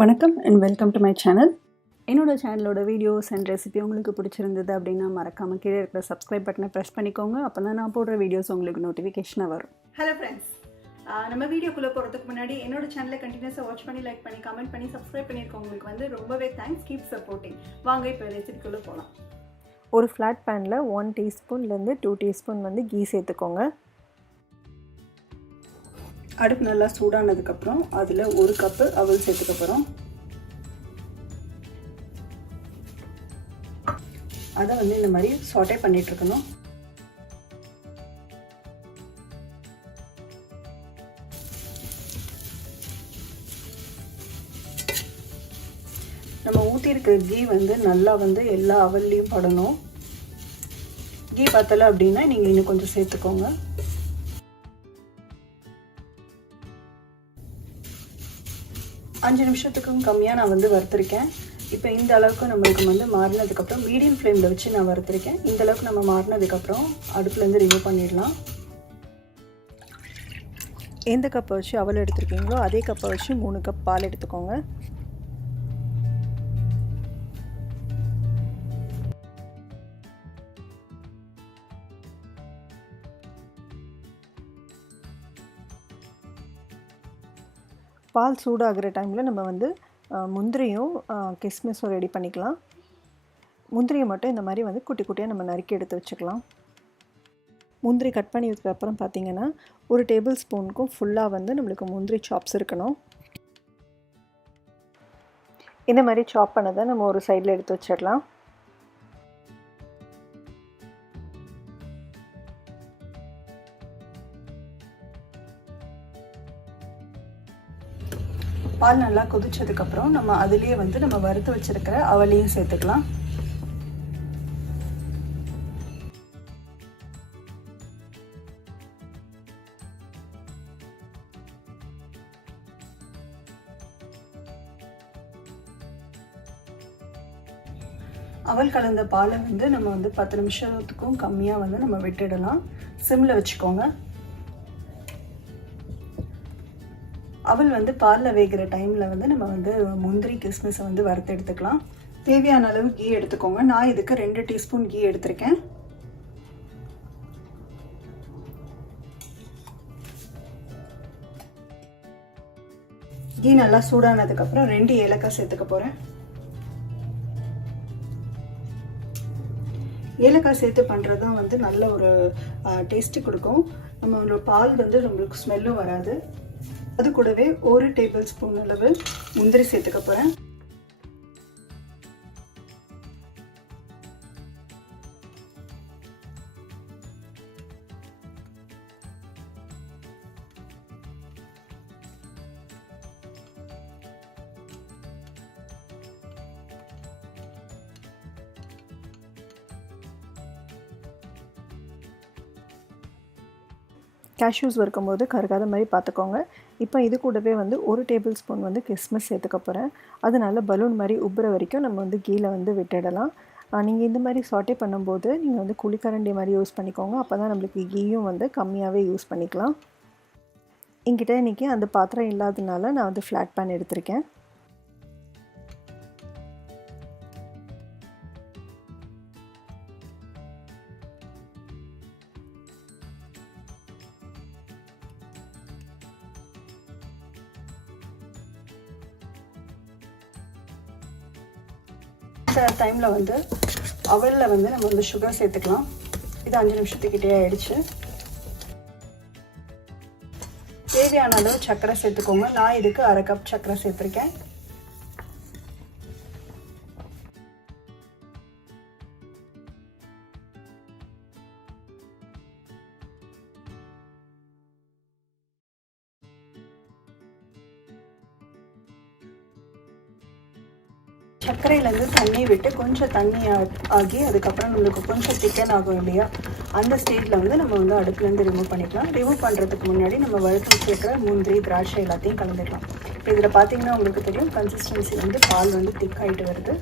வணக்கம் and welcome to my channel. என்னோட சேனலோட வீடியோஸ் அண்ட் ரெசிபி உங்களுக்கு பிடிச்சிருந்தது அப்படின்னா மறக்காமல் கீழே இருக்கிற சப்ஸ்கிரைப் பட்டனை ப்ரெஸ் பண்ணிக்கோங்க. அப்போ தான் நான் போடுற வீடியோஸ் உங்களுக்கு நோட்டிஃபிகேஷனாக வரும். ஹலோ ஃப்ரெண்ட்ஸ், நம்ம வீடியோக்குள்ளே போகிறதுக்கு முன்னாடி என்னோட சேனலை கண்டினியூஸாக வாட்ச் பண்ணி லைக் பண்ணி கமெண்ட் பண்ணி சப்ஸ்கிரைப் பண்ணியிருக்கவங்களுக்கு வந்து ரொம்பவே தேங்க்ஸ். Keep supporting. வாங்க இப்போ ரெசிபிக்குள்ளே போகலாம். ஒரு ஃப்ளாட் பேனில் 1 டீஸ்பூன்லேருந்து 2 டீஸ்பூன் வந்து கீ சேர்த்துக்கோங்க. அடுப்பு நல்லா சூடானதுக்கப்புறம் அதில் 1 கப்பு அவல் சேர்த்துக்க போகிறோம். அதை வந்து இந்த மாதிரி சாட்டே பண்ணிகிட்ருக்கணும். நம்ம ஊற்றிருக்கிற கீ வந்து நல்லா வந்து எல்லா அவல்லையும் படணும். கீ பத்தலை அப்படின்னா நீங்கள் இன்னும் கொஞ்சம் சேர்த்துக்கோங்க. அஞ்சு நிமிஷத்துக்கும் கம்மியாக நான் வந்து வறுத்துருக்கேன். இப்போ இந்த அளவுக்கு நம்மளுக்கு வந்து மாறினதுக்கப்புறம் மீடியம் ஃப்ளேமில் வச்சு நான் வறுத்துருக்கேன். இந்த அளவுக்கு நம்ம மாறினதுக்கப்புறம் அடுப்புலேருந்து ரிமூவ் பண்ணிடலாம். எந்த கப்பை வச்சு அவல் எடுத்துருக்கீங்களோ அதே கப்பை வச்சு 3 கப் பால் எடுத்துக்கோங்க. பால் சூடாகிற டைமில் நம்ம வந்து முந்திரியும் கிஸ்மிஸும் ரெடி பண்ணிக்கலாம். முந்திரியை மட்டும் இந்த மாதிரி வந்து குட்டி குட்டியாக நம்ம நறுக்கி எடுத்து வச்சுக்கலாம். முந்திரி கட் பண்ணி வச்சதுக்கப்புறம் பார்த்திங்கன்னா 1 டேபிள் ஸ்பூனுக்கும் ஃபுல்லாக வந்து நம்மளுக்கு முந்திரி சாப்ஸ் இருக்கணும். இந்த மாதிரி சாப் பண்ணதை நம்ம ஒரு சைடில் எடுத்து வச்சிடலாம். பால் நல்லா கொதிச்சதுக்கப்புறம் நம்ம அதுலேயே வந்து நம்ம வறுத்து வச்சிருக்கிற அவலையும் சேர்த்துக்கலாம். அவல் கலந்த பாலை வந்து நம்ம வந்து 10 நிமிஷத்துக்கும் கம்மியாக வந்து நம்ம விட்டுடலாம். சிம்மில் வச்சுக்கோங்க. அவல் வந்து பாலில் வேகிற டைமில் வந்து நம்ம வந்து முந்திரி கிஸ்மிஸை வந்து வறுத்து எடுத்துக்கலாம். தேவையான அளவு கீ எடுத்துக்கோங்க. நான் இதுக்கு 2 டீஸ்பூன் கீ எடுத்திருக்கேன். கீ நல்லா சூடானதுக்கப்புறம் 2 ஏலக்காய் சேர்த்துக்க போகிறேன். ஏலக்காய் சேர்த்து பண்ணுறது தான் வந்து நல்ல ஒரு டேஸ்ட்டு கொடுக்கும். நம்மளோட பால் வந்து நம்மளுக்கு ஸ்மெல்லும் வராது. அது கூடவே 1 டேபிள் ஸ்பூன் அளவு முந்திரி சேர்த்துக்க போகிறேன். கேஷ்யூஸ் வறுக்கும்போது கருகாத மாதிரி பார்த்துக்கோங்க. இப்போ இது கூடவே வந்து 1 டேபிள் ஸ்பூன் வந்து கிஸ்மிஸ் சேர்த்துக்க போகிறேன். அதனால பலூன் மாதிரி உப்புற வரைக்கும் நம்ம வந்து கீழே வந்து விட்டுடலாம். நீங்கள் இந்த மாதிரி சாட்டே பண்ணும்போது நீங்கள் வந்து குழிக்கரண்டி மாதிரி யூஸ் பண்ணிக்கோங்க. அப்போ தான் நம்மளுக்கு கீயும் வந்து கம்மியாகவே யூஸ் பண்ணிக்கலாம். என்கிட்ட இன்றைக்கி அந்த பாத்திரம் இல்லாததுனால நான் வந்து ஃப்ளாட் பேன் எடுத்திருக்கேன். இந்த டைமில் வந்து அவலில் வந்து நம்ம வந்து சுகர் சேர்த்துக்கலாம். இது 5 நிமிஷத்துக்கிட்டே ஆயிடுச்சு. தேவையான அளவு சர்க்கரை சேர்த்துக்கோங்க. நான் இதுக்கு 1/2 கப் சர்க்கரை சேர்த்துருக்கேன். சர்க்கரையிலேருந்து தண்ணி விட்டு கொஞ்சம் தண்ணி ஆகி அதுக்கப்புறம் நம்மளுக்கு கொஞ்சம் திக்கன் ஆகும் இல்லையா, அந்த ஸ்டேஜில் வந்து நம்ம வந்து அடுப்புலேருந்து ரிமூவ் பண்ணிக்கலாம். ரிமூவ் பண்ணுறதுக்கு முன்னாடி நம்ம வறுத்து வச்சுருக்கிற முந்திரி திராட்சை எல்லாத்தையும் கலந்துக்கலாம். இப்போ இதில் பார்த்தீங்கன்னா உங்களுக்கு தெரியும் கன்சிஸ்டன்சி வந்து பால் வந்து திக் ஆகிட்டு வருது.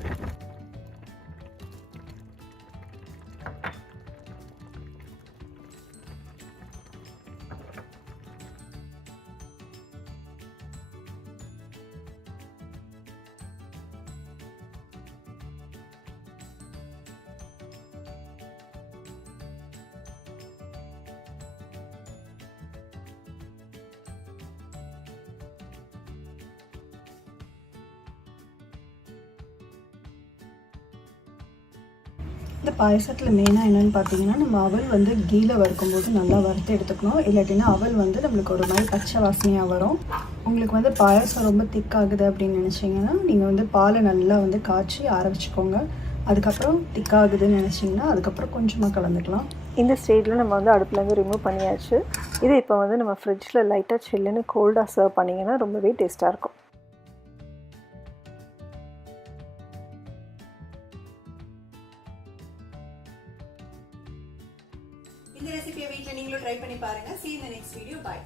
இந்த பாயசத்தில் மெயினாக என்னென்னு பார்த்தீங்கன்னா நம்ம அவல் வந்து கீயில் வறுக்கும்போது நல்லா வறுத்து எடுத்துக்கணும். இல்லாட்டினா அவல் வந்து நம்மளுக்கு ஒரு மாதிரி பச்சை வாசனையாக வரும். உங்களுக்கு வந்து பாயசம் ரொம்ப திக்காகுது அப்படின்னு நினச்சிங்கன்னா நீங்கள் வந்து பாலை நல்லா வந்து காய்ச்சி ஆற வச்சுக்கோங்க. அதுக்கப்புறம் திக்காகுதுன்னு நினச்சிங்கன்னா அதுக்கப்புறம் கொஞ்சமாக கலந்துக்கலாம். இந்த ஸ்டேஜில் நம்ம வந்து அடுப்புலேருந்து ரிமூவ் பண்ணியாச்சு. இது இப்போ வந்து நம்ம ஃப்ரிட்ஜில் லைட்டாக சில்லுன்னு கோல்டாக சர்வ் பண்ணிங்கன்னா ரொம்பவே டேஸ்ட்டாக இருக்கும். இந்த ரெசிபியை வீட்டில் நீங்களும் ட்ரை பண்ணி பாருங்கள். See you in the next video. Bye.